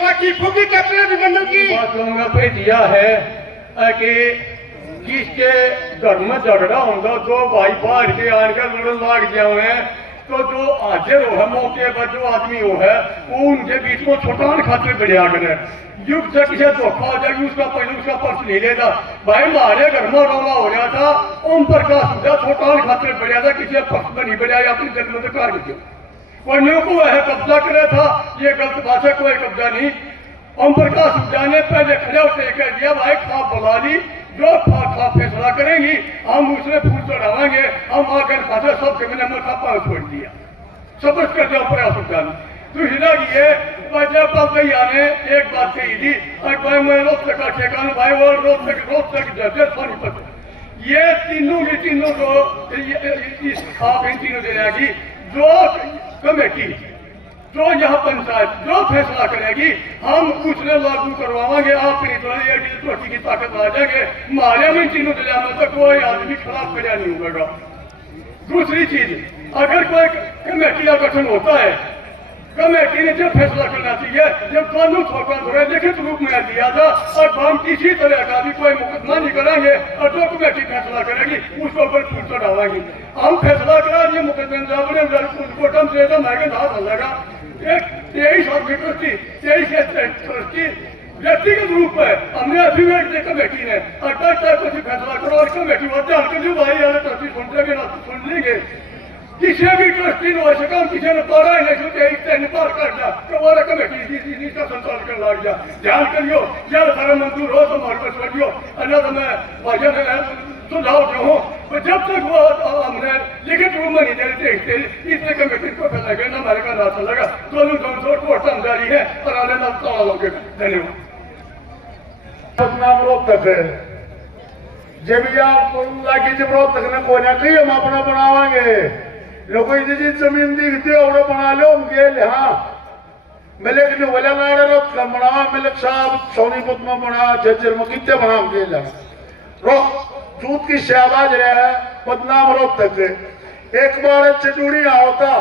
Party फूकी captain Abhimanyu की बातों में भेजिया है कि जिसके घर में झगड़ा होगा दो भाई बाहर के आकर लड़न लाग जाए हैं तो जो हाजिर हो है मौके पर जो आदमी हो है वो उनके बीच में छुटान खातिर बढ़िया करे युग से किसी धोखा हो जाएगी उसका पहले उसका पर्स ले लेगा भाई हमारे घर में रौला हो रहा था ओम प्रकाश हुआ छुटान खातिर बढ़िया था किसी पर्स में नहीं बढ़िया अपनी जन्म से कार दो कोई न्यू को है कब्जा करे था ये गलत बात है कोई कब्जा नहीं ओम प्रकाश हुआ ने पहले खड़े होकर कह दिया भाई खाप बुला ली जो खा फैसला करेंगी हम उसमें फूल चढ़ावाएंगे हम आकर खाते सब जमीन हमने खापा छोड़ दिया सब्र कर दिया प्रयास होता दूसरा ये जब भैया ने एक बात कही थी और भाई मैं रोज तक ठेकान भाई वो रोज तक जज सोनीपत ये तीनों को इस खाप इन तीनों दे जाएगी जो कमेटी जो यहाँ पंचायत जो फैसला करेगी हम उसने लागू करवाएंगे आप चोटी की ताकत आ जाएंगे हमारे में तीनों जिले में तो कोई आदमी खिलाफ खड़ा नहीं होगा। दूसरी चीज अगर कोई कमेटी का गठन होता है कमेटी ने जब फैसला करना चाहिए जब कानून थोड़ा लिखित रूप में दिया था और हम किसी तरह का भी कोई मुकदमा नहीं करेंगे और जो कमेटी फैसला करेगी उसके ऊपर फूल चढ़ावाएंगी हम फैसला करेंगे मुकदमे एक 23 ऑफिसर थी 23 व्यक्तिगत रूप में हमने अभिवेक दी कमेटी ने और 10 तारीख को फैसला करो और कमेटी जो भाई यार ट्रस्टी सुन लेंगे ना सुन लेंगे किसी भी ट्रस्टी ने हो सका किसी ने पारा ही नहीं सुनते निपार कर दिया तो वाला कमेटी इसका संचालन कर लग जा ध्यान करियो या सारा मंजूर हो तो हमारे पास करियो अन्य तो मैं भाजपा सुझाव जो हूँ तो जब तक वो हमने लिखित रूप में नहीं देखते इसलिए कमेटी को फैसला करना हमारे का नाम लगा दोनों कोर्ट जारी है और आने वाले धन्यवाद नाम रोक तक है जब लागी जब रोक तक ने कोई ना कहीं हम अपना बनावांगे लोगों जी जमीन दिखती है बना लो हम गेल हाँ मिलक ने वाला नारा रोक का बनावा मिलक साहब सोनीपत में बना जज्जर में कितने बना हम गेल रोक दूध की शहबाज रहा है बदनाम रोक तक एक बार चटूड़ी आवता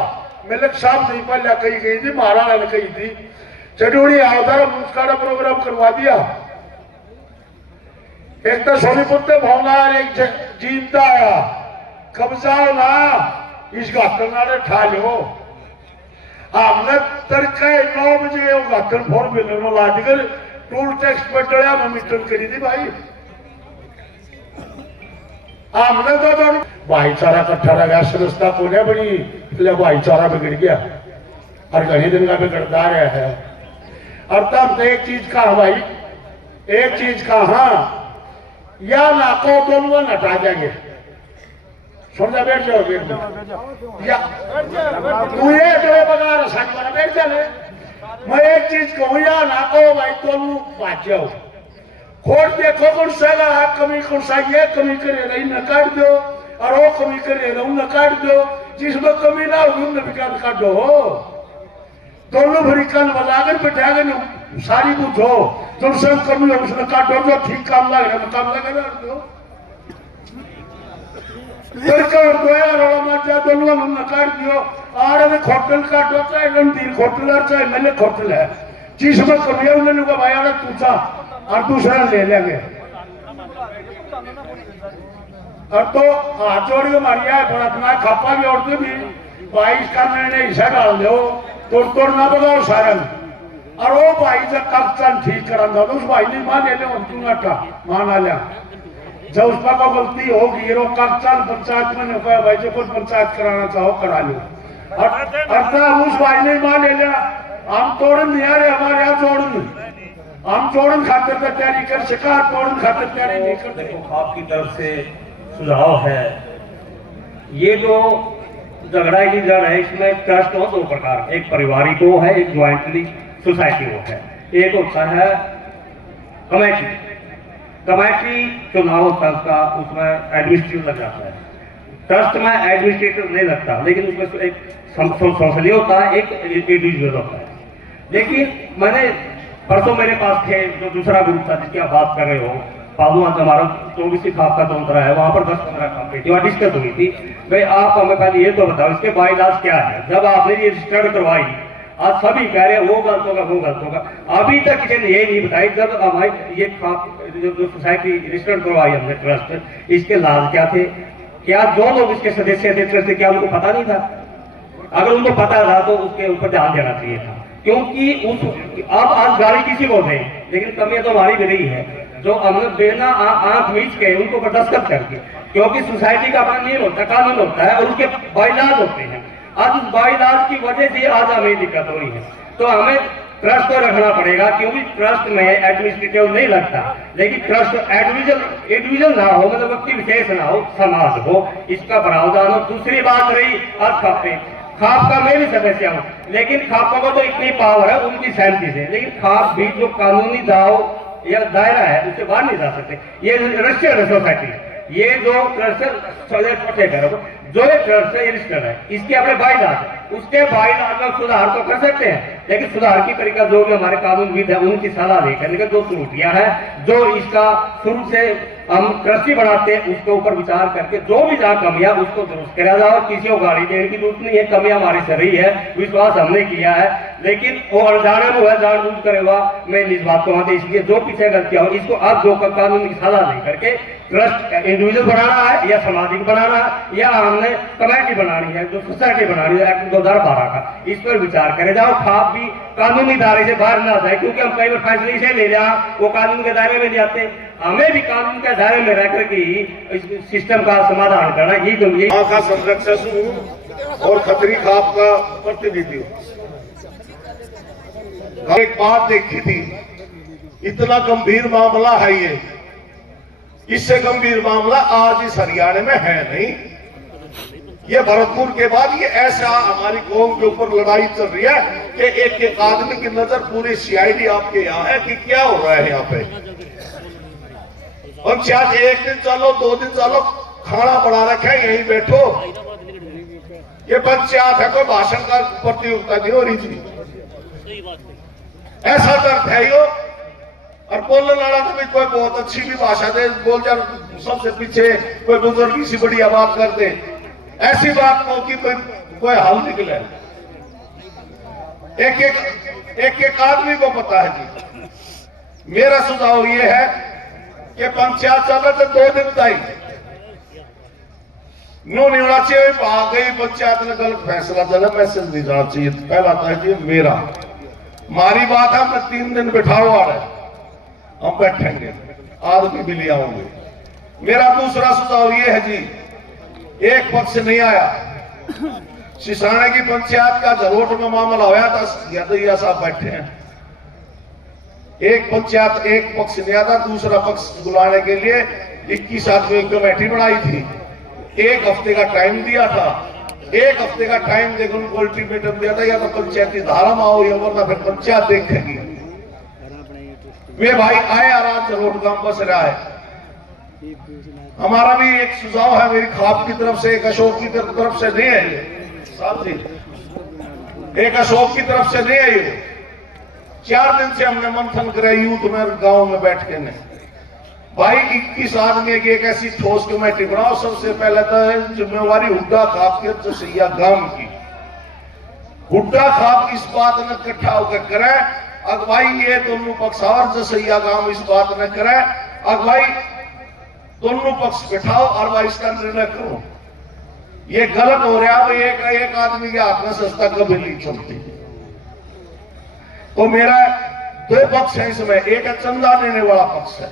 मिलक साहब नहीं पहले कही गई थी महाराणा ने कही थी चटूड़ी आवता उसका प्रोग्राम करवा दिया एक तो सोनीपुर भौना एक जीता आया कब्जा ना इस घाटन ठा लो हमने तड़का 9 बजे घाटन फोर मिलने लाकर टोल टैक्स पर डरिया में मीटर करी थी भाई हमने तो भाईचारा इकट्ठा रहा सदस्यता को नहीं बड़ी इसलिए भाईचारा बिगड़ गया और घने दिन का बिगड़ता रहा है और तब एक चीज कहा भाई एक चीज कहा या नाको दोनों हटा जाएंगे सुन जा बैठ जाओ या तू ये जो बगा रसायन वाला बैठ जाए मैं एक चीज कहूँ या नाको भाई दोनों बात जाओ खोट देखो कौन सा कमी कौन सा ये कमी करे रही न काट दो और वो कमी करे रही न काट दो जिसमें कमी ना होगी उन विकास काट दो हो दोनों भरी कान वाला अगर बैठाएगा न सारी बुझो जो सब कमी है उसने काटो जो ठीक काम लगे काम लगे दो सरकार दो यार मत जा दोनों हमने काट दियो और अभी होटल काटो चाहे रणधीर होटल चाहे मैंने होटल है जिसमें कमी है उन्होंने कहा भाई यार तूचा और दूसरा ले लेंगे और तो हाथ जोड़ के मारिया है अपना खापा भी और भी 22 का मैंने हिस्सा डाल दो तोड़ ना बगाओ सारन और वो भाई जब कागजात ठीक करा था तो उस भाई ने मान ले तू नटा मान आ लिया जब उसका को गलती होगी वो कागजात पंचायत में नहीं कहा भाई जो कुछ पंचायत कराना चाहो करा लो और उस भाई ने मान ले लिया हम तोड़न नहीं आ रहे हमारे यहाँ जोड़न हम जोड़न खाते पर तैयारी कर सका तोड़न खाते तैयारी नहीं करते आपकी तरफ से सुझाव है ये जो झगड़ा की जड़ है इसमें ट्रस्ट हो 2 प्रकार एक पारिवारिक हो है एक ज्वाइंटली सोसाइटी हो है एक होता है कमेटी चुनाव होता है उसका उसमें एडमिनिस्ट्रेटिव लग जाता है ट्रस्ट में एडमिनिस्ट्रेटिव नहीं लगता लेकिन उसमें एक संसदीय होता है एक इंडिविजुअल होता है लेकिन मैंने परसों मेरे पास थे जो दूसरा ग्रुप था जिसकी आप बात कर रहे हो पालूआं हमारा 24 खाप का तंत्र है वहां पर 10-15 कंपनी वहां डिस्कस हुई थी भाई आप हमें पहले ये तो बताओ इसके बाईलाज क्या है जब आपने ये रजिस्टर्ड करवाई आज सभी कह रहे हैं वो गलत होगा वो गलत होगा। अभी तक किसी ने ये नहीं बताई जब हमारी ये जो सोसाइटी रजिस्टर्ड करवाई हमने ट्रस्ट, इसके लाभ क्या थे, क्या जो लोग इसके सदस्य थे ट्रस्ट, क्या उनको पता नहीं था? अगर उनको पता था तो उसके ऊपर ध्यान देना चाहिए था, क्योंकि उस अब आज गाड़ी किसी को दें, लेकिन कमियां तो हमारी भी रही है जो हमने बिना आंख मीच के उनको ऊपर दस्तखत करके, क्योंकि सोसाइटी का अपना नियम होता है, कानून होता है और उसके बाइलाज होते हैं। आज उस बाइलाज की वजह से आज हमें दिक्कत हो रही है, तो हमें ट्रस्ट को रखना पड़ेगा, क्योंकि ट्रस्ट में एडमिनिस्ट्रेटिव नहीं लगता, लेकिन ट्रस्ट इंडिविजुअल ना हो, मतलब व्यक्ति विशेष ना हो, समाज हो, इसका प्रावधान हो। दूसरी बात रही आज खाप का मैं भी सदस्य हूँ, लेकिन खापों को तो इतनी पावर है उनकी सहमति से, लेकिन खाप भी जो कानूनी दाव या दायरा है उससे बाहर नहीं जा सकते। ये रजिस्टर्ड सोसाइटी, ये जो ट्रस्ट जो ट्रस्ट रजिस्टर्ड है, इसके अपने बाइलाज, उसके बाइलाज में सुधार तो कर सकते हैं, लेकिन सुधार की तरीका जो भी हमारे कानूनविद है उनकी सलाह लेकर, लेकिन जो त्रुटियां हैं, जो इसका शुरू से हम ट्रस्टी बनाते हैं उसके ऊपर विचार करके जो भी जहाँ कमियां उसको दुरुस्त करा जाओ। किसी को गाड़ी देने की जरूरत नहीं है, कमियां हमारी से रही है, विश्वास हमने किया है, लेकिन वो अनजाने में है, जानबूझ करेगा मैं इस बात को मानते, इसलिए जो पीछे गलतियां हो इसको अब जो कानून की सलाह नहीं करके ट्रस्ट इंडिविजुअल बनाना है या सामाजिक बनाना है या हमने कमेटी बनानी है, जो सोसाइटी बनानी है एक्ट 2012 का, इस पर विचार करे जाओ। खाप भी कानूनी दायरे से बाहर ना जाए, क्योंकि हम कई बार फैसले इसे ले लिया वो कानून के दायरे में नहीं आते, हमें भी कानून के दायरे में रहकर के इस सिस्टम का समाधान करना, यही तो यही का संरक्षक हूँ और खतरी खाप का प्रतिनिधि हूँ। एक बात देखी थी, इतना गंभीर मामला है ये, इससे गंभीर मामला आज इस हरियाणा में है नहीं। ये भरतपुर के बाद ये ऐसा हमारी कौम के ऊपर लड़ाई चल रही है कि एक एक आदमी की नजर पूरी सीआईडी आपके यहाँ है कि क्या हो रहा है यहाँ पे। पंचायत एक दिन चलो 2 दिन चलो, खाना बना रखा है यहीं बैठो, ये पंचायत है, कोई भाषण का प्रतियोगिता नहीं हो रही थी, ऐसा दर्द है यो। और बोलने वाला तो भी कोई बहुत अच्छी भी भाषा दे, बोल जा सबसे पीछे कोई बुजुर्ग सी बढ़िया बात कर दे, ऐसी बात को कि कोई हल निकले। एक एक आदमी को पता है जी। मेरा सुझाव ये है कि पंचायत चल तो 2 दिन तक नो नहीं होना चाहिए, आ गई पंचायत ने गलत फैसला चला, मैसेज नहीं जाना चाहिए। पहला था जी मेरा, हमारी बात है, मैं 3 दिन बिठाओ आ रहे, हम बैठेंगे, आदमी भी ले आऊंगे। मेरा दूसरा सुझाव ये है जी, एक पक्ष नहीं आया, सिसाना की पंचायत का जरोट में मामला होया था, यादैया साहब बैठे हैं, एक पंचायत एक पक्ष नहीं आता, दूसरा पक्ष बुलाने के लिए 21 आदमी कमेटी बनाई थी, 1 हफ्ते का टाइम दिया था, 1 हफ्ते का टाइम देकर उनको अल्टीमेटम दिया था, या तो पंचायती धारा में आओ या वरना फिर पंचायत देखेगी। वे भाई आए, आराम से रोड काम बस रहा है। हमारा भी एक सुझाव है, मेरी खाप की तरफ से, एक अशोक की तरफ से नहीं है साहब जी, एक अशोक की तरफ से नहीं है ये। 4 दिन से हमने मंथन करे यूथ में, गांव में बैठ के ने भाई 21 आदमी की एक ऐसी ठोस कमेटी बनाओ। सबसे पहले तो जिम्मेवारी हुड्डा खाप के जसैया गांव की, हुड्डा खाप इस बात में इकट्ठा होकर करे अगुवाई, ये दोनों पक्ष और जसैया गांव इस बात में करे अगुवाई, दोनों पक्ष बैठाओ और इसका निर्णय करो। ये गलत हो रहा है, एक आदमी के हाथ में सस्ता कभी नहीं चलती। तो मेरा 2 पक्ष है इसमें, एक है चंदा देने वाला पक्ष है,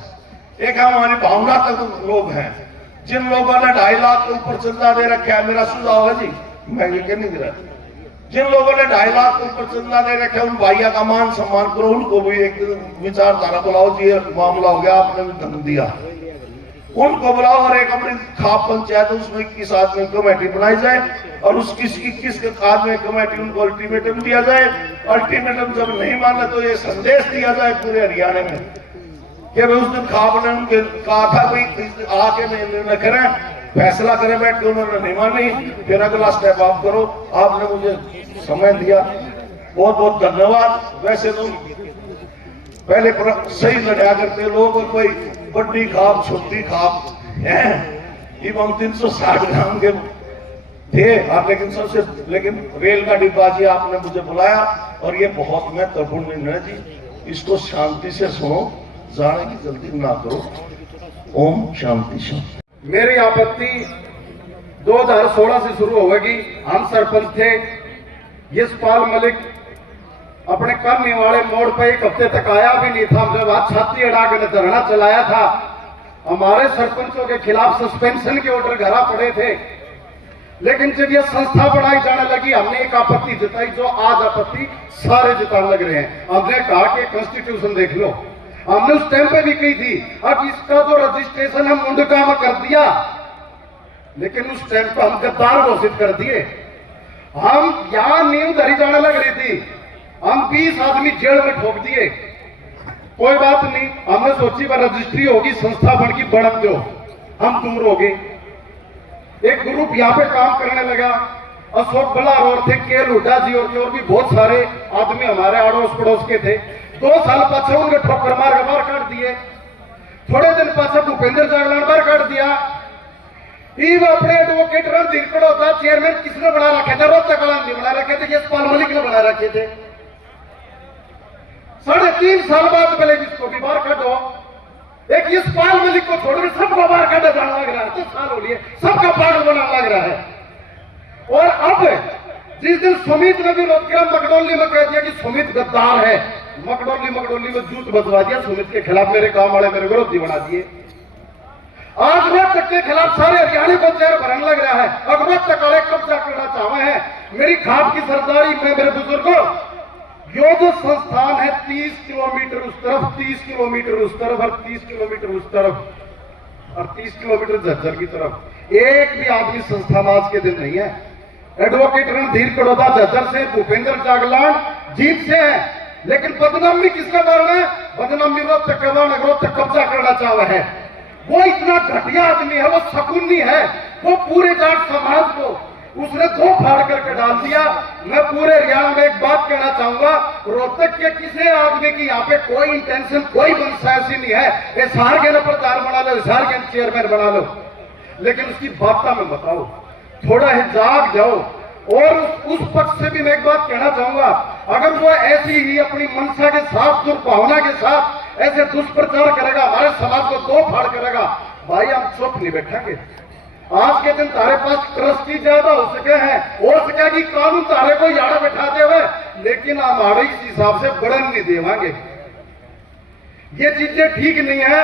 एक हमारी भावना तक लोग हैं, जिन लोगों ने 2.5 लाख के ऊपर चंदा दे रखा है। मेरा सुझाव है जी, मैं ये कह नहीं गिरा, जिन लोगों ने 2.5 लाख के ऊपर चंदा दे रखा है उन भाइयों का मान सम्मान करो, उनको भी एक विचारधारा बुलाओ जी, मामला हो गया आपने भी धन दिया, उनको बुलाओ और एक अपनी खाप पंचायत उसमें 21 आदमी कमेटी बनाई जाए और उस 21 के आदमी कमेटी उनको अल्टीमेटम दिया जाए। अल्टीमेटम जब नहीं माने तो ये संदेश दिया जाए पूरे हरियाणा में कि भाई उस दिन खाप ने उनके कहा था भाई आके निर्णय करें, फैसला करें, बैठ के उन्होंने नहीं मानी, फिर अगला स्टेप आप करो। आपने मुझे समय दिया, बहुत बहुत धन्यवाद। वैसे तो पहले सही लड़ा करते लोग, कोई बड़ी खाप छोटी खाप है, हम 360 ग्राम के थे आप, लेकिन रेल का डिब्बा जी आपने मुझे बुलाया और ये बहुत महत्वपूर्ण निर्णय जी, इसको शांति से सुनो, जाने की जल्दी ना करो। ओम शांति शांति। मेरी आपत्ति 2016 से शुरू होगी। हम सरपंच थे, यशपाल मलिक अपने करने वाले मोड़ पे एक हफ्ते तक आया भी नहीं था। जब आज छाती अड़ा के धरना चलाया था, हमारे सरपंचों के खिलाफ सस्पेंशन के ऑर्डर घरा पड़े थे। लेकिन जब यह संस्था बढ़ाई जाने लगी, हमने एक आपत्ति जताई, जो आज आपत्ति सारे जताने लग रहे हैं। हमने कहा कि कॉन्स्टिट्यूशन देख लो। हमने उस टाइम पे भी कही थी, अब इसका जो रजिस्ट्रेशन है मुंडका में कर दिया, लेकिन उस टाइम पे हम गद्दार घोषित कर दिए। हम यहां नींव धरी जाने लग रही थी, हम 20 आदमी जेल में ठोक दिए। कोई बात नहीं, हमने सोची बार रजिस्ट्री होगी, संस्था बन की बढ़त दो, हम दूर हो गए। एक ग्रुप यहाँ पे काम करने लगा, अशोक बलार और थे, के हुड्डा जी और भी बहुत सारे आदमी हमारे अड़ोस पड़ोस के थे। 2 साल पाछे उनके ठोकर मार के बाहर काट दिए। थोड़े दिन पाछे भूपेंद्र जागलान बाहर काट दिया। ईव अपने एडवोकेट रणधीर होता चेयरमैन किसने बना रखे थे? रोहतक कलाम ने बना रखे थे, यशपाल मलिक ने बना रखे थे। 3.5 साल बाद पहले जिसको भी बाहर काटो, एक यशपाल मलिक को छोड़कर सबको बाहर काटा जाने लग रहा है। 10 साल हो लिए, सबका पागल बनाने लग रहा है। और अब जिस दिन सुमित ने भी रोजग्राम मकडोली में कह दिया कि सुमित गद्दार है, मकडोली में जूत बदला दिया। सुमित के खिलाफ मेरे काम वाले मेरे विरोधी बना दिए। आज रोहतक के खिलाफ सारे हरियाणा को जहर भरने लग रहा है। अब रोहतक वाले कब्जा करना चाहे हैं। मेरी खाप की सरदारी में मेरे बुजुर्गों, यो जो संस्थान है 30 किलोमीटर उस तरफ, 30 किलोमीटर उस तरफ और 30 किलोमीटर उस तरफ और 30 किलोमीटर झज्जर की तरफ, एक भी आदमी संस्थान आज के दिन नहीं है। एडवोकेट रणधीर कड़ोदा झज्जर से, भूपेंद्र जागलान जीत से है, लेकिन बदनामी किसका कारण है? बदनामी रोहतक कब्जा करना चाह है। वो इतना घटिया आदमी है, वो शकुनी है, वो पूरे जाट समाज को उसने दो फाड़ करके डाल दिया। मैं पूरे हरियाणा में एक बात कहना चाहूंगा, रोहतक के किसी आदमी की यहाँ पे कोई इंटेंशन, कोई मंशा ऐसी नहीं है एसआर के प्रधान बना लो, एसआर के चेयरमैन बना लो, लेकिन उसकी बात में बताओ, थोड़ा ही जाग जाओ। और उस पक्ष से भी मैं एक बात कहना चाहूंगा, अगर वो ऐसी ही अपनी मंशा के साथ, दुर्भावना के साथ ऐसे दुष्प्रचार करेगा, हमारे समाज को दो फाड़ करेगा, भाई हम चुप नहीं बैठेंगे। आज के दिन तारे पास ट्रस्टी ज्यादा हो सके हैं, हो सके कि कानून तारे को याड़ा बैठाते हुए, लेकिन हमारे इस हिसाब से बढ़न नहीं देवांगे। ये चीजें ठीक नहीं है।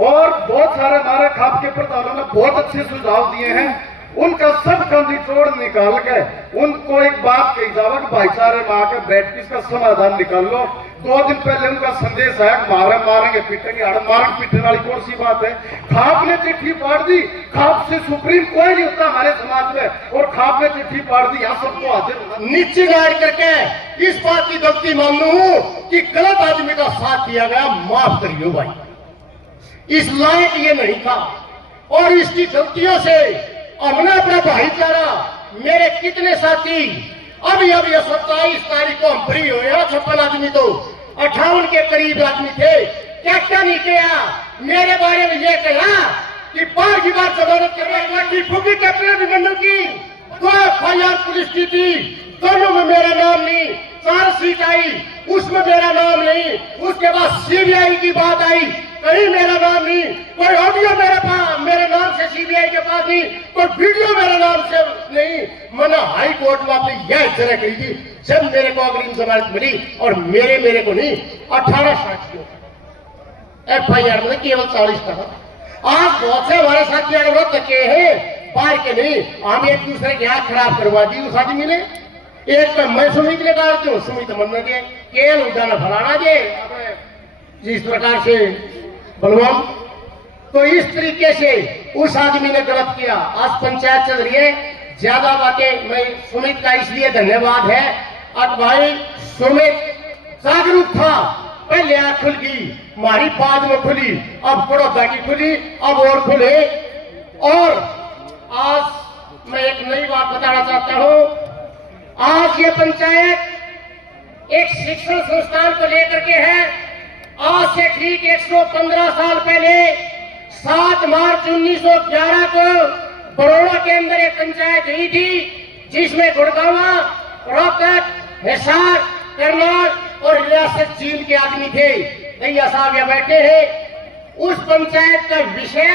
और बहुत सारे हमारे खाप के प्रधानों ने बहुत अच्छे सुझाव दिए हैं, उनका सबका निचोड़ निकाल के उनको एक बात कही जावा कि भाईचारे में आकर बैठ के इसका समाधान निकाल लो। 2 दिन पहले उनका संदेश आया, मारेंगे पीटेंगे, मारन पीटने वाली कौन सी बात है? खाप ने चिट्ठी फाड़ दी, खाप से सुप्रीम कोई नहीं होता हमारे समाज में, और खाप ने चिट्ठी फाड़ दी। यहाँ सबको हाजिर नीचे गाड़ करके इस बात की गलती मान लूं कि गलत आदमी का साथ दिया गया, माफ करियो भाई, इस लायक ये नहीं था। और इसकी गलतियों से हमने अपना भाईचारा, मेरे कितने साथी अभी 27 तारीख को हम फ्री हुए हैं, 56 आदमी तो 58 के करीब आदमी थे। क्या क्या नहीं किया मेरे बारे में? ये कहा कि बार की बार जमानत करवाई, टीपू की कैप्टन अभिमन्यु की 2 FIR पुलिस की थी, दोनों में मेरा नाम नहीं। 4 सीट आई, उसमें मेरा नाम नहीं। उसके बाद CBI की बात आई, कहीं मेरा नाम नहीं। कोई ऑडियो मेरे नाम से CBI के पास नहीं, कोई वीडियो मेरे नाम से नहीं। मैंने हाई कोर्ट में अपनी यह जरा कही थी, जब मेरे को अग्रिम जमानत मिली, और मेरे को नहीं 18 साथियों FIR में केवल 40 था। आज बहुत से हमारे साथी अगर तके हैं, बाहर के नहीं, हम एक दूसरे की आंख खराब करवा दी उस आदमी ने। एक तो मैं सुमित ने कहा क्यों, सुमित मन दे केल उड़ाना फलाना दे, जिस प्रकार से बलवान, तो इस तरीके से उस आदमी ने गलत किया। आज पंचायत चल रही है, ज्यादा बातें मैं सुमित का इसलिए धन्यवाद है। अब भाई सुमित जागरूक था, पहले आंख खुल गई, हमारी बाद में खुली, अब बड़ौदा की खुली, अब और खुले। और आज मैं एक नई बात बताना चाहता हूं, आज ये पंचायत एक शिक्षण संस्थान को लेकर के है। आज से ठीक 115 साल पहले 7 मार्च 1911 को बड़ौदा के अंदर एक पंचायत हुई थी जिसमें गुड़गावा, रोहतक, हिसार, करनाल और रियासत जींद के आदमी थे। भैया साहब यहाँ बैठे हैं। उस पंचायत का विषय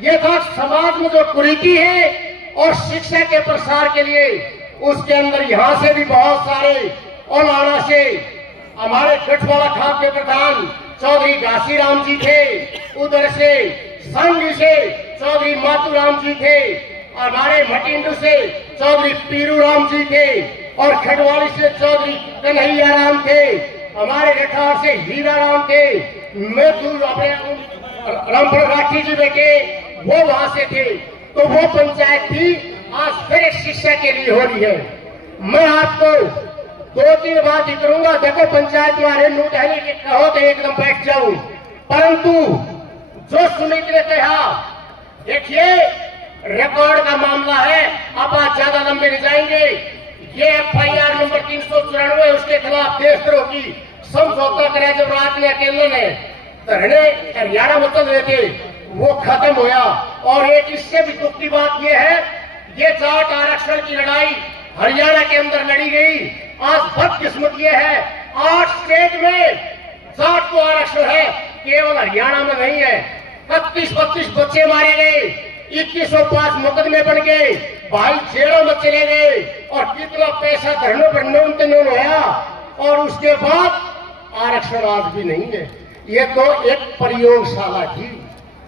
ये था समाज में जो कुरीति है और शिक्षा के प्रसार के लिए। उसके अंदर यहाँ से भी बहुत सारे औलाना से हमारे गठवाड़ा खाप के प्रधान चौधरी घासीराम जी थे, उधर से सांगली से चौधरी मातूराम जी थे, हमारे मटिंडू से चौधरी पीरूराम जी थे और खडवाली से चौधरी कन्हैया राम थे, हमारे रेठार से हीरा राम थे, मैथुर अपने रामपुर राठी जी बेटे वो वहां से थे। तो वो पंचायत थी, आज फिर एक शिक्षा के लिए हो रही है। मैं आपको 2-3 बात ही करूंगा। देखो पंचायत वाले नूट है कि कहो तो एकदम बैठ जाऊं, परंतु जो सुमित ने कहा, देखिए रिकॉर्ड का मामला है, अब आज ज्यादा लंबे नहीं जाएंगे। ये FIR नंबर 394 उसके खिलाफ देशद्रोह की समझौता कराया जब रात में अकेले ने धरने हरियाणा में चल रहे थे, वो खत्म होया। और एक इससे भी दुख की बात यह है, ये जाट आरक्षण की लड़ाई हरियाणा के अंदर लड़ी गई। आज बदकिस्मत ये है 8 स्टेट में जाट को आरक्षण है, केवल हरियाणा में नहीं है। 31-32 बच्चे मारे गए, 2105 मुकदमे बन गए, भाई जेलों में चले गए और कितना पैसा धरनों पर न्यून होया। और उसके बाद आरक्षण आज भी नहीं है। ये तो एक प्रयोगशाला थी,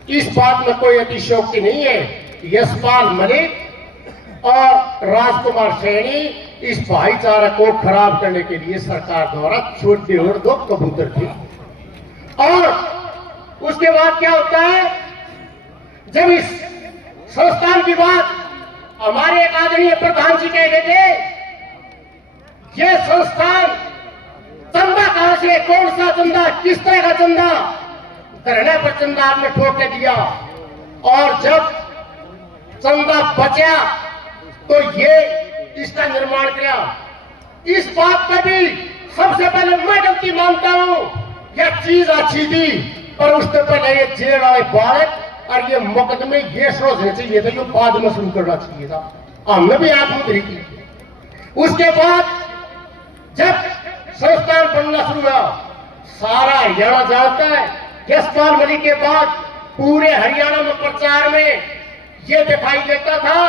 इस बात में कोई अतिशयोक्ति नहीं है। यशपाल मलिक और राजकुमार सैनी इस भाईचारा को खराब करने के लिए सरकार द्वारा छोटे और 2 कबूतर थे। और उसके बाद क्या होता है, जब इस संस्थान की बात हमारे एक आदरणीय प्रधान जी कह गए थे, ये संस्थान चंदा कहां से, कौन सा चंदा, किस तरह का चंदा, धरने पर चंदा आपने ठोक के दिया। और जब चंदा बचा तो ये इसका निर्माण किया। इस बात पे भी सबसे पहले मैं गलती मानता हूं, यह चीज अच्छी थी, पर उससे पहले ये जेल वाले बालक और ये मुकदमे ये सोचना चाहिए था, जो बाद में शुरू करना चाहिए था। हमने भी आप मुद्री की। उसके बाद जब संस्थान बनना शुरू हुआ, सारा हरियाणा जानता है, यशपाल मलिक के बाद पूरे हरियाणा में प्रचार में ये दिखाई देता था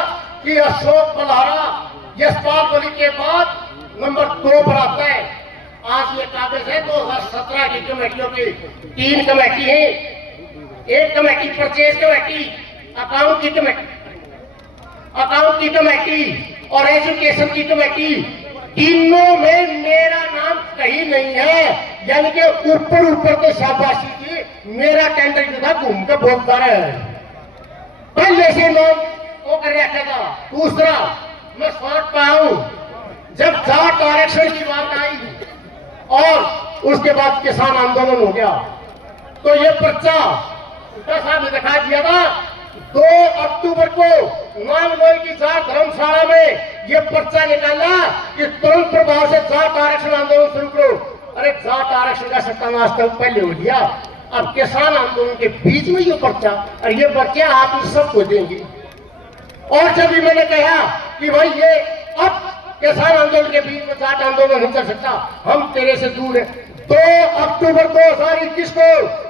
कि अशोक बलहारा यशपाल मलिक के बाद नंबर 2 पर आता है। आज ये कागज है 2017 की कमेटियों की 3 कमेटी है, एक कमेटी परचेज कमेटी, अकाउंट की कमेटी और एजुकेशन की कमेटी, तीनों में मेरा नाम कहीं नहीं है। यानी कि ऊपर तो शाबाशी थी, मेरा टेंडर जो था घूम के बोलता रहे, पहले से नाम वो कर रखा था। दूसरा मैं समझ पाऊं, जब जाट आरक्षण की बात आई और उसके बाद किसान आंदोलन हो गया, तो ये पर्चा साहब ने दिखा दिया था। 2 अक्टूबर को नामलोई की जाट धर्मशाला में ये पर्चा निकाला कि तुरंत प्रभाव से जाट आरक्षण आंदोलन शुरू करो। अरे जाट आरक्षण का सत्यानाश तो पहले हो गया, अब किसान आंदोलन के बीच में ये पर्चा, और ये पर्चा आप सबको देंगे। और जब भी मैंने कहा कि भाई ये अब किसान आंदोलन के बीच में जाट आंदोलन नहीं चल सकता, हम तेरे से दूर है। 2 अक्टूबर 2021 को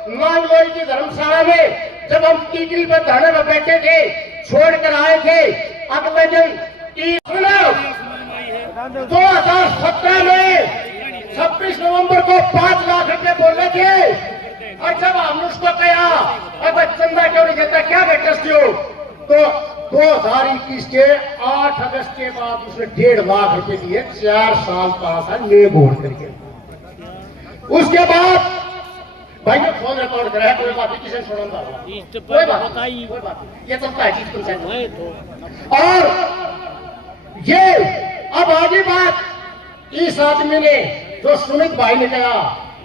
नामलोई की धर्मशाला में जब हम टीकरी पर धरने में बैठे थे, छोड़कर आए थे, अगले दिन 2017 में 26 नवंबर को 5 लाख रुपए बोले थे। और जब हमने उसको कहा अब चंदा क्यों नहीं देता, क्या बेटस्ती हो, तो 2021 के 8 अगस्त के बाद उसने 1.5 लाख रुपए दिए, 4 साल 5 साल ले बोल करके। उसके बाद भाई ने फोन रिकॉर्ड कराया, कोई बात नहीं, किसी सुना कोई बात नहीं, ये चलता है चीज पंचायत। और ये अब आगे बात, इस आदमी ने जो सुमित भाई ने कहा,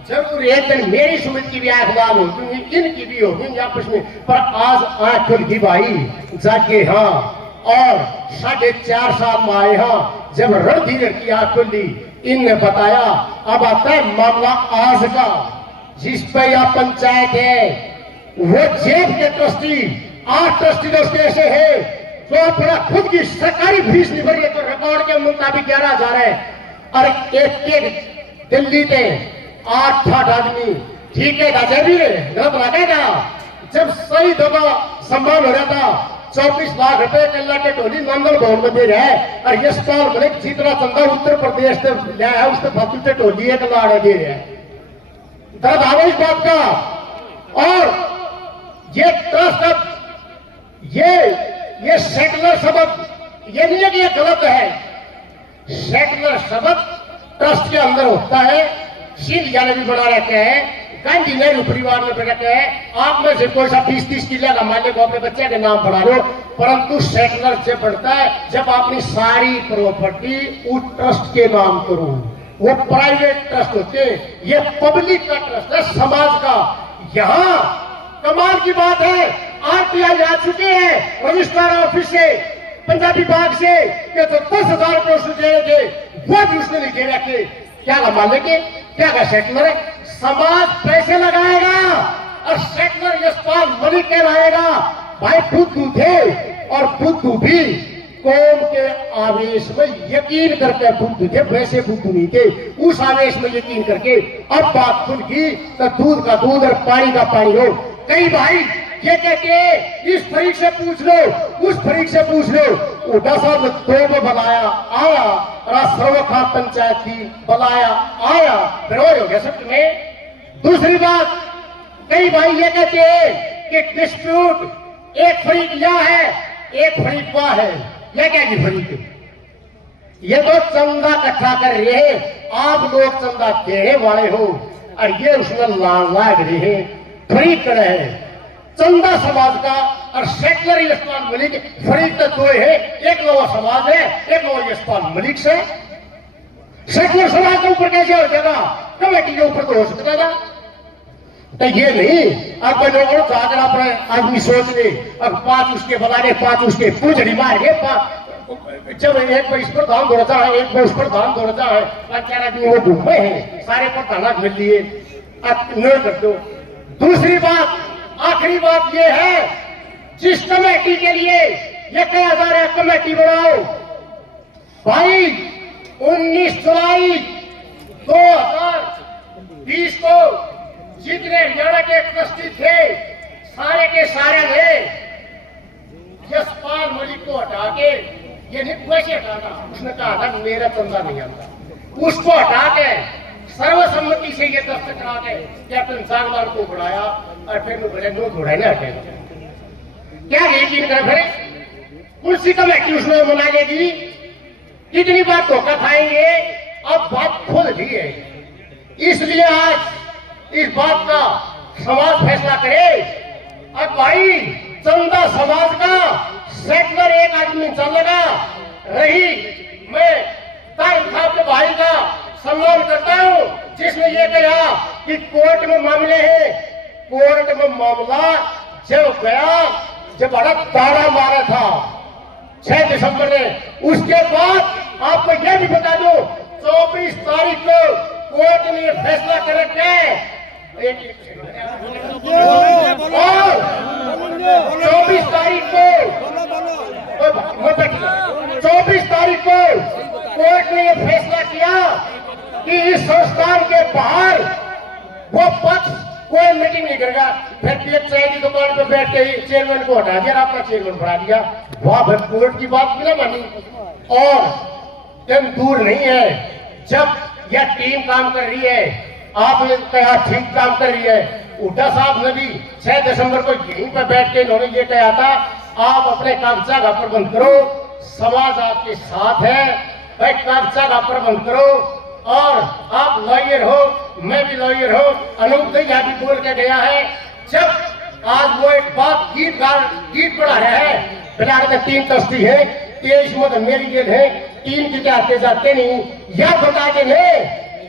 जरूर एक दिन मेरी सुमित की भी आंख लाल होगी, इनकी भी होगी आपस में, पर आज आंख खुल गई भाई, जाके हाँ। और 4.5 साल में आए हाँ, जब रणधीर की आंख खुल दी, इनने बताया। अब आता है मामला आज का, जिस पे यह पंचायत है, वो जेब के ट्रस्टी 8 ट्रस्टी दोस्त ऐसे हैं जो अपना खुद की सरकारी फीस नहीं भरी है, तो रिकॉर्ड के मुताबिक 11,000 है। और एक दिल्ली के 8 आदमी ठीक है राजा भी गलत लगेगा। जब सही जगह सम्मान हो रहा था 24 लाख रुपए कल्ला के टोली नंदन भवन में दे रहा है, और यशपाल मलिक जितना चंदा उत्तर प्रदेश से लिया है उससे फालतू से टोली एक लाड़ दे रहा है। दर्द आवे इस बात का। और ये ट्रस्ट ये सेकुलर शब्द ये नहीं है कि ये गलत है। सेकुलर शब्द ट्रस्ट के अंदर होता है। सिंधिया ने भी बना रखे हैं, गांधी नेहरू परिवार में बना रखे हैं। आप में से कोई सा 20-30 किले का मालिक को अपने बच्चे के नाम पढ़ा लो, परंतु सेकुलर जब बढ़ता है जब अपनी सारी प्रॉपर्टी उस ट्रस्ट के नाम करो। वो प्राइवेट ट्रस्ट होते हैं, ये पब्लिक का ट्रस्ट है, समाज का। यहाँ कमाल की बात है, आरटीआई आ चुके हैं रजिस्ट्रार ऑफिस से, पंजाबी बाग से, कि तो 10,000 रुपये उसने दे थे, वो भी उसने नहीं दे रखे। क्या का मालिक है, क्या का सेकुलर है? समाज पैसे लगाएगा और सेकुलर यशपाल मलिक कहलाएगा। भाई बुद्धू थे, और बुद्धू भी कौम के आवेश में यकीन करके बुद्धू थे, वैसे बुद्धू नहीं थे। उस आवेश में यकीन करके अब बात खुल की तो दूध का दूध और पानी का पानी हो। कई भाई ये कहते हैं इस फरीक से पूछ लो, उस फरीक से पूछ लो। उड़ा साहब 2 में बुलाया आया, और सर्वखा पंचायत की बुलाया आया, फिर हो गया सब में। दूसरी बात, कई भाई ये कहते हैं कि डिस्प्यूट एक फरीक यह है, एक फरीक वह है। यह क्या की फरीक है? ये तो चंदा इकट्ठा कर रहे हैं, आप लोग चंदा देने वाले हो, और ये उसमें लाग रहे हैं। फरीक कर है चंदा समाज का और सेकुलर यशपाल मलिक। फरीक तो 2 है, एक लोग समाज है, एक लोग यशपाल मलिक से। सेकुलर समाज के ऊपर कैसे हो जाएगा? कमेटी के ऊपर तो हो सकता था। तो ये नहीं अब लोगों जाकर अपने आदमी सोच ले, अब 5 उसके बुलाने, 5 उसके पूजड़ी मार के, जब एक पर इस पर धान दौड़ता है, एक पर उस पर धान दौड़ता है, 5-4 आदमी वो घूमे हैं, सारे पर धाना मिल लिए, न कर दो। दूसरी बात, आखिरी बात ये है, जिस कमेटी के लिए ये कहा जा रहा है कमेटी बनाओ, भाई 19 जुलाई 2020 को जितने हरियाणा के ट्रस्टी थे सारे के सारे ने यशपाल मलिक को हटा के, ये नहीं वैसे हटाना, उसने कहा था मेरा चंदा नहीं आता, उसको हटा के सर्वसम्मति से ये दस्तखत करा के कैप्टन सागवान को बढ़ाया, और फिर बड़े नो घोड़े न हटे। क्या यकीन कर फिर कुर्सी कमेटी उसने बना लेगी, कितनी बार धोखा खाएंगे। अब बात खुल रही है, इसलिए आज इस बात का समाज फैसला करे। अब भाई चंदा समाज का, सेकुलर एक आदमी चल लगा रही। मैं ताहिर साहब के भाई का सम्मान करता हूं, जिसने ये कहा कि कोर्ट में मामले हैं। कोर्ट में मामला जब गया, जब बड़ा तारा मारा था 6 दिसंबर में, उसके बाद आपको यह भी बता दो 24 तारीख को कोर्ट ने फैसला कर रखा है। 24 तारीख को 24 तारीख को कोर्ट ने यह फैसला किया कि इस संस्थान के बाहर वो पक्ष कोई मीटिंग नहीं करेगा। फिर एक चाय की दुकान पे बैठ के चेयरमैन को हटा दिया, अपना चेयरमैन बढ़ा दिया। वहां फिर कोर्ट की बात भी ना मानी। और दिन दूर नहीं है जब यह टीम काम कर रही है, आप कहा ठीक काम कर रही है। हुड्डा साहब ने भी 6 दिसंबर को यहीं पर बैठ के इन्होंने ये कहा था, आप अपने कागजा का प्रबंध करो, समाज आपके साथ है, भाई कागजा का प्रबंध करो। और आप लॉयर हो, मैं भी लॉयर हूं, अनूप दहिया भी बोल के गया है। जब आज वो एक बात गीत पढ़ा रहा है, बिलाड़ में 3 ट्रस्टी है, 23 मत मेरी जेल है, 3 की आते जाते नहीं, यह बता देने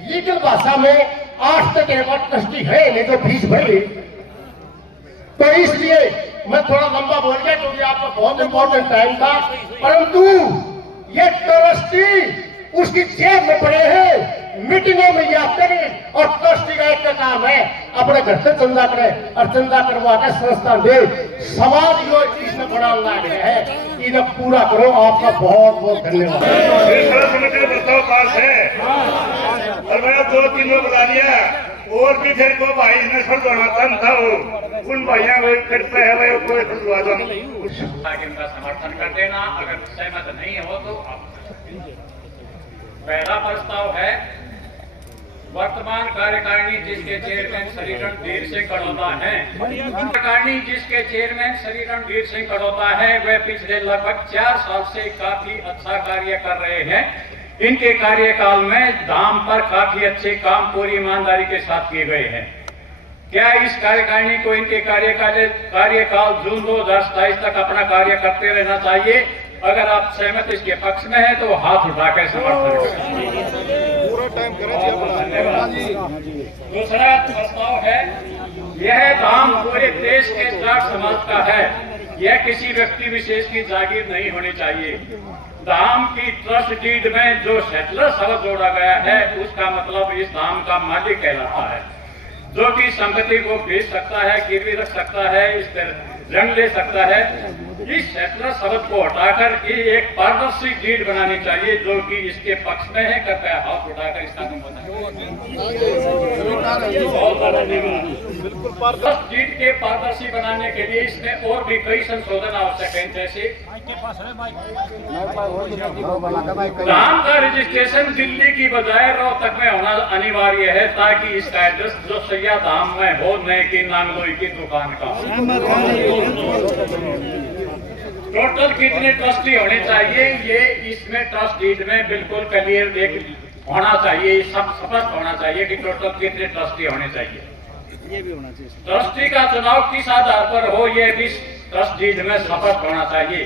लीगल भाषा में 8 तक ट्रस्टी है, नहीं तो फीस भरी। तो इसलिए मैं थोड़ा लंबा बोल गया क्योंकि आपका बहुत इंपॉर्टेंट टाइम था, परंतु ये ट्रस्टी उसकी जेब में पड़े हैं। मीटिंगों में याद करें। और ट्रस्टी का एक काम है अपने घर से चंदा करे और चंदा करवा के संस्था दे समाज जो इसमें बड़ा लाग है इन्हें पूरा करो। आपका बहुत बहुत धन्यवाद। प्रस्ताव पास है और मैं 2-3 लोग बता दिया और भी फिर को भाई ने छोड़ना था वो उन भाइयों को करते हैं भाई कोई खुलवा दो इनका समर्थन कर देना। अगर सहमत नहीं हो तो आप पहला प्रस्ताव है वर्तमान कार्यकारिणी जिसके चेयरमैन श्री रणधीर सिंह कड़ौता हैं। कार्यकारिणी जिसके चेयरमैन श्री रणधीर सिंह कड़ौता है वे पिछले लगभग 4 साल से काफी अच्छा कार्य कर रहे हैं। इनके कार्यकाल में धाम पर काफी अच्छे काम पूरी ईमानदारी के साथ किए गए हैं। क्या इस कार्यकारिणी को इनके कार्यकाल जून 2027 तक अपना कार्य करते रहना चाहिए? अगर आप सहमत इसके पक्ष में हैं तो हाथ उठाकर समर्थन करें। दूसरा प्रस्ताव है यह धाम पूरे देश के जाट समाज का है। यह किसी व्यक्ति विशेष की जागीर नहीं होनी चाहिए। धाम की ट्रस्ट डीड में जो सेटलर शब्द जोड़ा गया है उसका मतलब इस धाम का मालिक कहलाता है, जो कि संपत्ति को बेच सकता है, गिरवी रख सकता है, इस तरह ऋण ले सकता है। इस सेटलर शब्द को हटाकर एक पारदर्शी डीड बनानी चाहिए जो कि इसके पक्ष में है। कृपया हाथ उठाकर इसका डीड के पारदर्शी बनाने के लिए इसमें और भी कई संशोधन आवश्यक है। जैसे धाम का रजिस्ट्रेशन दिल्ली की बजाय रोहतक में होना अनिवार्य है ताकि इसका एड्रेस जो सैया धाम में हो, नए की नांगलोई की दुकान का। टोटल कितने ट्रस्टी होने चाहिए ये इसमें ट्रस्ट डीड में बिल्कुल क्लियर होना चाहिए, सब स्पष्ट होना चाहिए कि टोटल कितने ट्रस्टी होने चाहिए। ये भी होना चाहिए। ट्रस्टी का चुनाव किस आधार पर हो ये भी ट्रस्ट डीड में स्पष्ट होना चाहिए।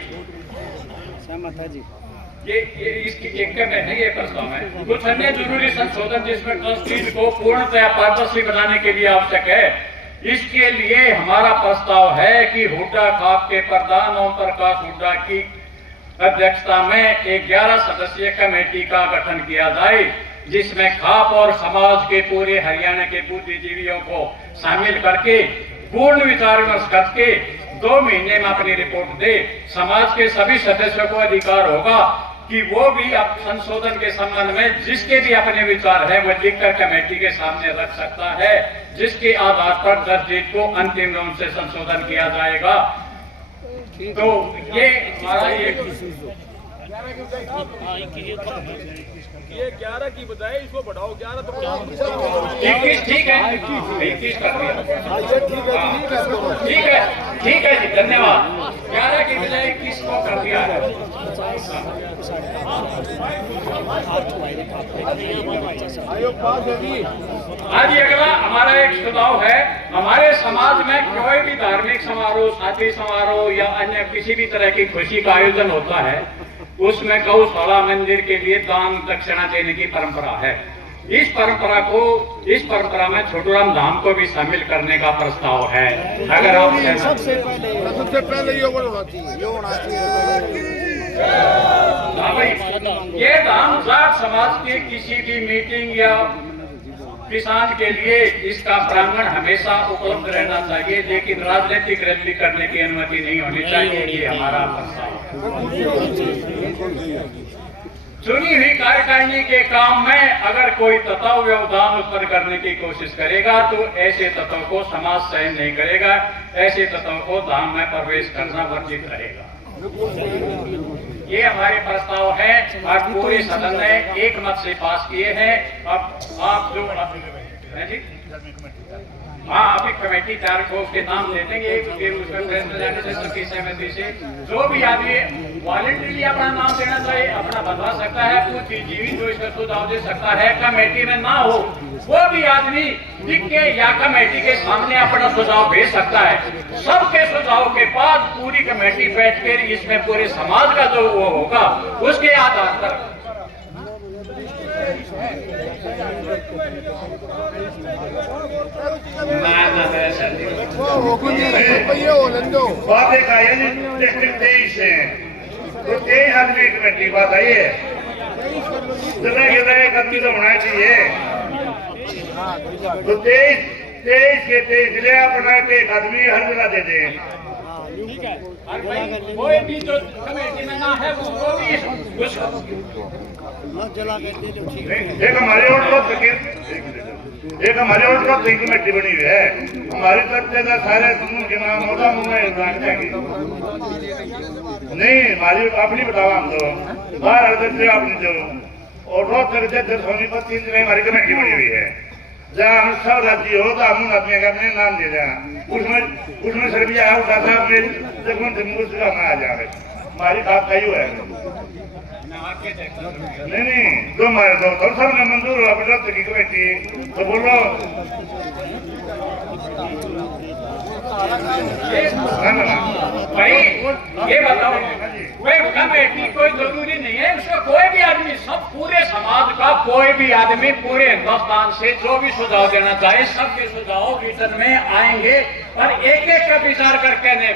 ये इसकी एक में नहीं ये प्रस्ताव है। कुछ अन्य जरूरी संशोधन जिसमें ट्रस्ट डीड को पूर्णतया पारदर्शी बनाने के लिए आवश्यक है। इसके लिए हमारा प्रस्ताव है कि हुड्डा खाप के प्रधान ओम प्रकाश हुड्डा की अध्यक्षता में एक 11 सदस्यीय कमेटी का गठन किया जाए जिसमें खाप और समाज के पूरे हरियाणा के बुद्धिजीवियों को शामिल करके पूर्ण विचार विमर्श करके 2 महीने में अपनी रिपोर्ट दे। समाज के सभी सदस्यों को अधिकार होगा कि वो भी अब संशोधन के संबंध में जिसके भी अपने विचार है वो लिखकर कमेटी के सामने रख सकता है, जिसके आधार पर जस्टिस को अंतिम रूप से संशोधन किया जाएगा। तो ये हमारा ये 11 की बजाय इसको बढ़ाओ 11 तो 21 ठीक है 21 कर दिया ठीक है जी धन्यवाद। 11 की बजाय 21 को कर दिया है। आज अगला हमारा एक सुझाव है। हमारे समाज में कोई भी धार्मिक समारोह, शादी समारोह या अन्य किसी भी तरह की खुशी का आयोजन होता है उसमें गौशाला मंदिर के लिए दान दक्षिणा देने की परंपरा है। इस परंपरा में छोटूराम धाम को भी शामिल करने का प्रस्ताव है। अगर आप सबसे पहले ये धाम जाट समाज के किसी भी मीटिंग या किसान के लिए इसका प्रांगण हमेशा उपलब्ध रहना चाहिए, लेकिन राजनीतिक रैली करने की अनुमति नहीं होनी चाहिए। ये हमारा प्रस्ताव चुनी हुई कार्यकारिणी के काम में अगर कोई तत्व व्यवधान उत्पन्न करने की कोशिश करेगा तो ऐसे तत्व को समाज सहन नहीं करेगा। ऐसे तत्व को धाम में प्रवेश करना वर्जित रहेगा। ये हमारे प्रस्ताव है और पूरे सदन ने एक मत से पास किए हैं। अब आप जो जी हाँ अभी कमेटी 4 को उसके नाम दे देंगे, फिर उसमें फैसला जाने से सबकी सहमति से जो भी आदमी वॉलंटरीली अपना नाम देना चाहिए अपना बदला सकता है। बुद्धिजीवी जो इसका सुझाव दे सकता है कमेटी में ना हो वो भी आदमी लिख के या कमेटी के सामने अपना सुझाव भेज सकता है। सबके सुझाव के बाद पूरी कमेटी बैठ कर इसमें पूरे समाज का जो वो होगा उसके आधार पर बात एक आई है डिस्ट्रिक्ट 23 है तो 23 आदमी कमेटी बात आई है। चलेंगे तो एक आदमी तो होना चाहिए। तो 23 के 23 जिले अपना एक आदमी हर जगह दे दे। और भाई कोई भी जो कमेटी में ना है वो भी एक हमारे वोट का कमेटी बनी हुई है। हमारी तरफ से सारे समूह के नाम होगा मुंह में रख देंगे। नहीं हमारी अपनी बताओ हम तो बाहर अध्यक्ष अपनी जो और रोज तक सोनीपत 3 जिले हमारी कमेटी बनी हुई है। जहाँ हम सब राज्य हो तो हम आदमी का अपने नाम दे दें। उसमें सर्विया उठा था उसका ना आ जाए। हमारी बात का ही है। नहीं तो हमारे तो सब ने मंजूर हुआ अपनी की कमेटी तो बोलो भाई ये बताओ कोई कमेटी कोई जरूरी नहीं है उसका कोई भी आदमी सब पूरे समाज का कोई भी आदमी पूरे हिंदुस्तान से जो भी सुझाव देना चाहे सबके सुझाव रिटर्न में आएंगे और एक का विचार करके ने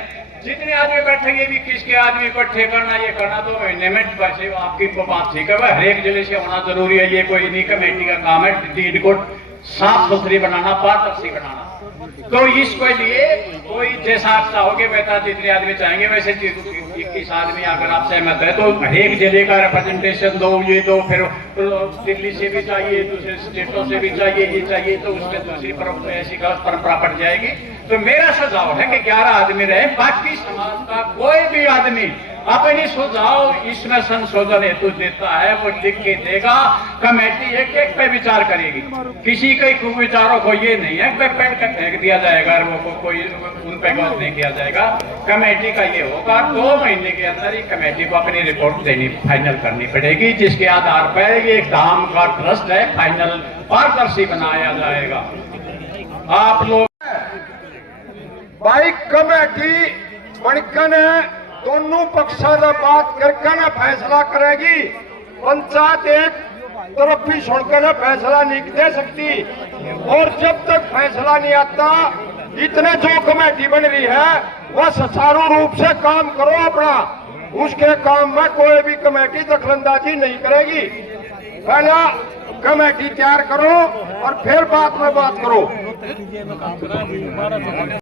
जितने आदमी बैठेंगे भी किसके आदमी इकट्ठे करना ये करना 2 महीने में वैसे आपकी बात ठीक है हर एक जिले से होना जरूरी है। ये कोई नहीं कमेटी का काम है डीड को साफ सुथरी बनाना पारदर्शी बनाना। तो इसके लिए कोई जैसा आप चाहोगे वैसा जितने आदमी चाहेंगे वैसे 21 आदमी अगर आप सहमत है तो हर एक जिले का रिप्रेजेंटेशन दो ये दो फिर दिल्ली से भी चाहिए दूसरे स्टेटों से भी चाहिए ये चाहिए तो उसमें दूसरी ऐसी परंपरा पड़ जाएगी। तो मेरा सुझाव है कि 11 आदमी रहे बाकी समाज का कोई भी आदमी अपनी सुझाव इसमें संशोधन हेतु देता है वो लिख के देगा। कमेटी एक पे विचार करेगी किसी के विचारों को ये नहीं है पेड़ का फेंक दिया जाएगा वो कोई उन पे गौर नहीं किया जाएगा। कमेटी का ये होगा 2 महीने के अंदर ही कमेटी को अपनी रिपोर्ट देनी फाइनल करनी पड़ेगी जिसके आधार पर ये काम का ट्रस्ट है फाइनल पारदर्शी बनाया जाएगा। आप लोग भाई कमेटी बनकर दोनों पक्षों से बात करके ना फैसला करेगी। पंचायत एक तरफ भी सुनकर फैसला नहीं दे सकती और जब तक फैसला नहीं आता इतने जो कमेटी बन रही है वह सुचारू रूप से काम करो अपना। उसके काम में कोई भी कमेटी दखलंदाजी नहीं करेगी। पहला कमेटी तैयार करो और फिर बाद में बात करो।